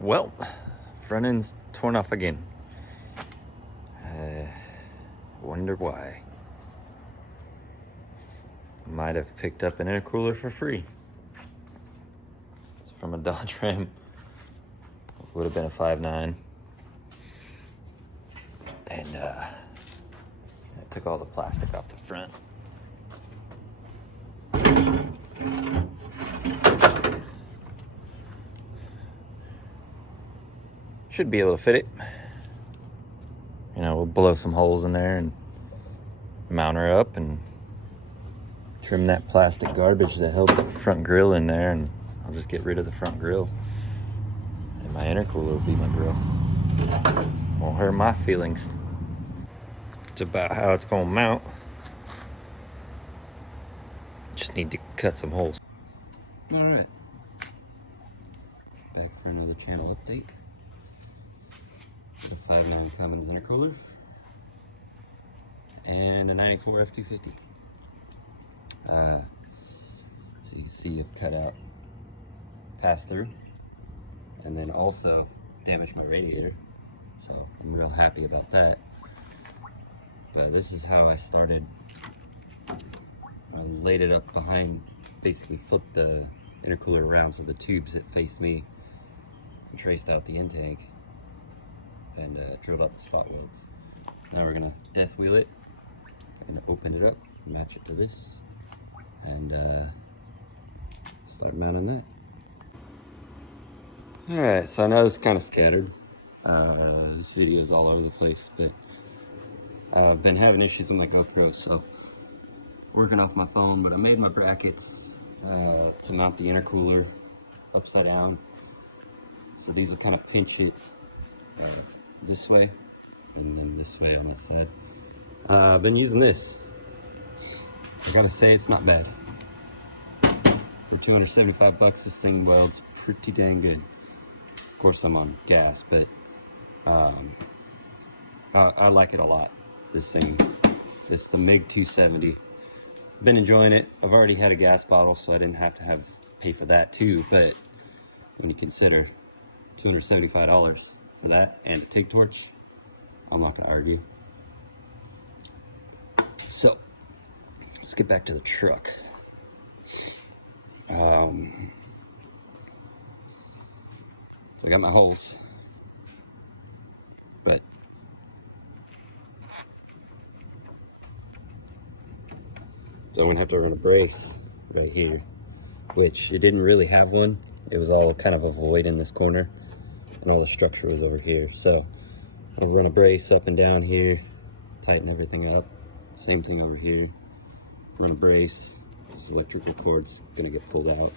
Well, front end's torn off again. Wonder why. Might have picked up an intercooler for free. It's from a Dodge Ram. Would have been a 5.9. And I took all the plastic off the front. Should be able to fit it. You know, we'll blow some holes in there and mount her up and trim that plastic garbage that held the front grill in there, and I'll just get rid of the front grill. And my intercooler will be my grill. Won't hurt my feelings. It's about how it's gonna mount. Just need to cut some holes. All right. Back for another channel update. The 5.9 Cummins intercooler and a 94 F250. So you can see I've cut out pass through and then also damaged my radiator, so I'm real happy about that. But this is how I started. I laid it up behind, basically flipped the intercooler around so the tubes that face me, and traced out the intake and drilled out the spot welds. Now we're gonna death wheel it. We're gonna open it up, match it to this, and start mounting that. All right, so I know it's kind of scattered. This video is all over the place, but I've been having issues with my GoPro, so working off my phone. But I made my brackets to mount the intercooler upside down. So these will kind of pinch it this way and then this way on the side. I've been using this. I gotta say, it's not bad. For 275 bucks, this thing welds pretty dang good. Of course, I'm on gas, but I like it a lot. This thing, this is the MiG 270. Been enjoying it. I've already had a gas bottle, so I didn't have to pay for that too. But when you consider $275 for that and a TIG torch, I'm not gonna argue. So let's get back to the truck. So I got my holes, but so I'm gonna have to run a brace right here, which it didn't really have one. It was all kind of a void in this corner, and all the structure was over here. So I'll run a brace up and down here, tighten everything up. Same thing over here. Run a brace. This electrical cord's gonna get pulled out,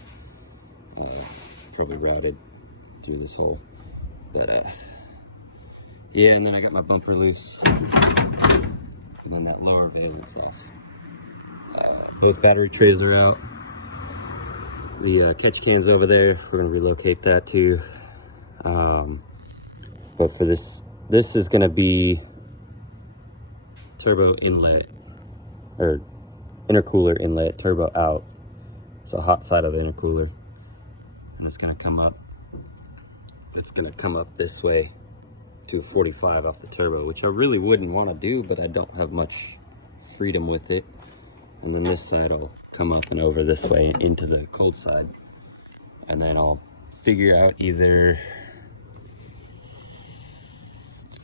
probably routed through this hole. But yeah, and then I got my bumper loose, and then that lower valence off. Both battery trays are out. The catch can's over there. We're gonna relocate that too. But for this is gonna be turbo inlet, or intercooler inlet, turbo out. So hot side of the intercooler. And it's gonna come up. It's gonna come up this way to 45 off the turbo, which I really wouldn't want to do, but I don't have much freedom with it. And then this side will come up and over this way into the cold side. And then I'll figure out either,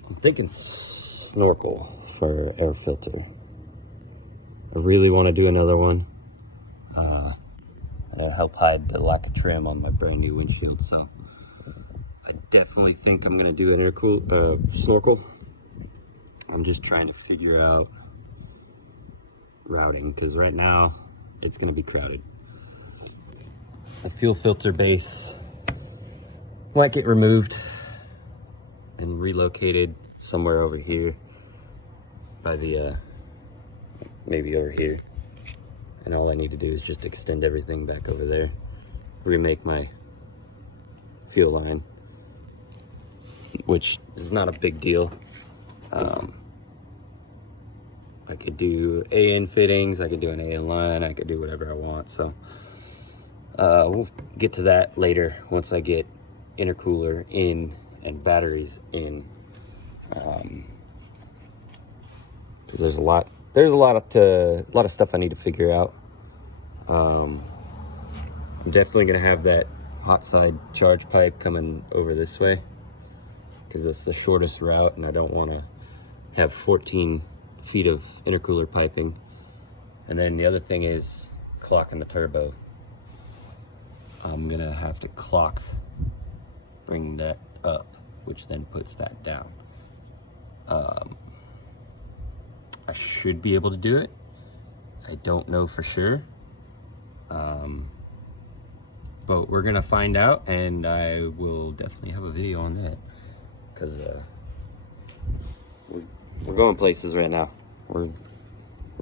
I'm thinking snorkel for air filter. I really want to do another one. It'll help hide the lack of trim on my brand new windshield. So I definitely think I'm gonna do an snorkel. I'm just trying to figure out routing, because right now it's gonna be crowded. The fuel filter base might get removed and relocated somewhere over here by the maybe over here, and all I need to do is just extend everything back over there, remake my fuel line, which is not a big deal. I could do AN fittings, I could do an AN line, I could do whatever I want. So we'll get to that later once I get intercooler in and batteries in, because there's a lot of stuff I need to figure out. I'm definitely gonna have that hot side charge pipe coming over this way because it's the shortest route, and I don't want to have 14 feet of intercooler piping. And then the other thing is clocking the turbo. I'm gonna have to bring that up, which then puts that down. I should be able to do it. I don't know for sure. But we're gonna find out, and I will definitely have a video on that, because we're going places right now. We're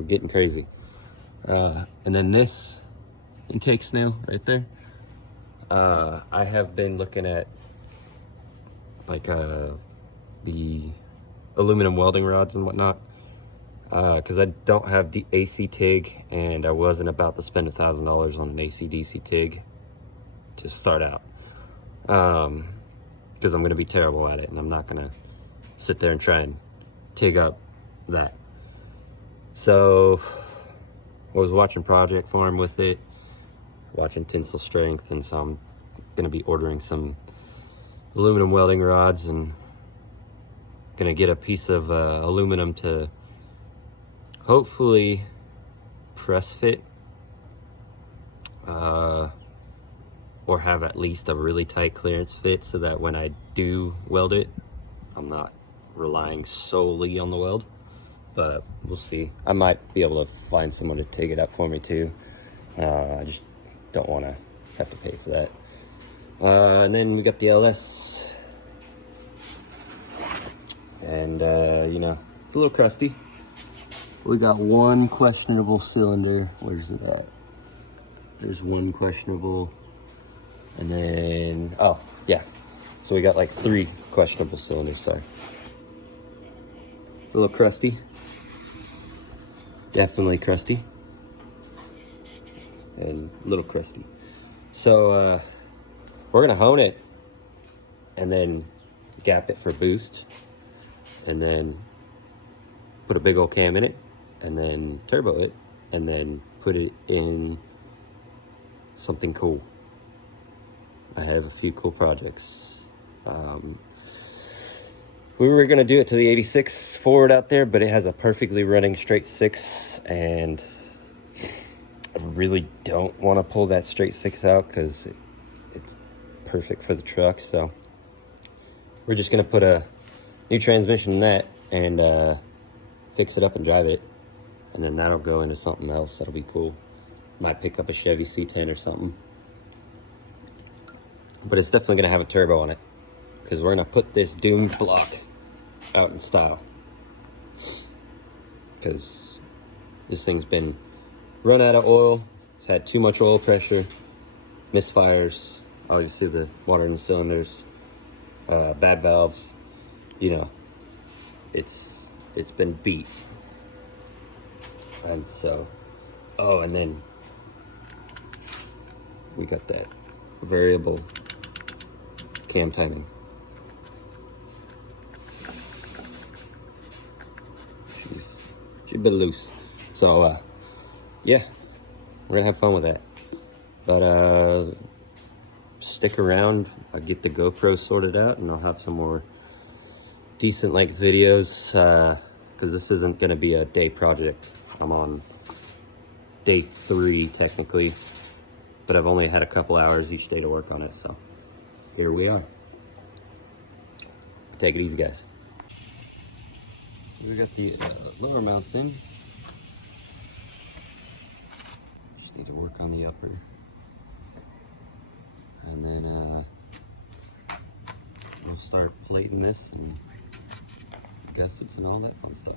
getting crazy. And then this intake snail right there. I have been looking at like the aluminum welding rods and whatnot, because I don't have the AC TIG, and I wasn't about to spend $1,000 on an AC DC TIG to start out, because I'm gonna be terrible at it, and I'm not gonna sit there and try and TIG up that. So I was watching Project Farm with it, watching Tensile Strength, and so I'm gonna be ordering some aluminum welding rods, and gonna get a piece of aluminum to hopefully press fit, or have at least a really tight clearance fit, so that when I do weld it, I'm not relying solely on the weld. But we'll see. I might be able to find someone to TIG it up for me too. I just don't want to have to pay for that. And then we got the LS, and you know, it's a little crusty. We got one questionable cylinder. Where's it at? There's one questionable, and then, oh yeah, so we got like 3 questionable cylinders. Sorry, it's a little crusty, definitely crusty, and a little crusty. So we're gonna hone it, and then gap it for boost, and then put a big old cam in it, and then turbo it, and then put it in something cool. I have a few cool projects. We were gonna do it to the 86 Ford out there, but it has a perfectly running straight 6, and I really don't want to pull that straight 6 out because it's perfect for the truck. So we're just gonna put a new transmission in that, and fix it up and drive it, and then that'll go into something else that'll be cool. Might pick up a Chevy C10 or something, but it's definitely gonna have a turbo on it, because we're gonna put this doomed block out in style, because this thing's been run out of oil. It's had too much oil pressure, misfires, obviously the water in the cylinders, bad valves, you know, it's been beat. And so, oh, and then we got that variable cam timing. She's a bit loose. So yeah, we're gonna have fun with that. But stick around. I'll get the GoPro sorted out, and I'll have some more decent length videos, because this isn't gonna be a day project. I'm on day 3 technically, but I've only had a couple hours each day to work on it, so here we are. Take it easy, guys. We got the lower mounts in. Just need to work on the upper, and then we'll start plating this and gussets and all that fun stuff.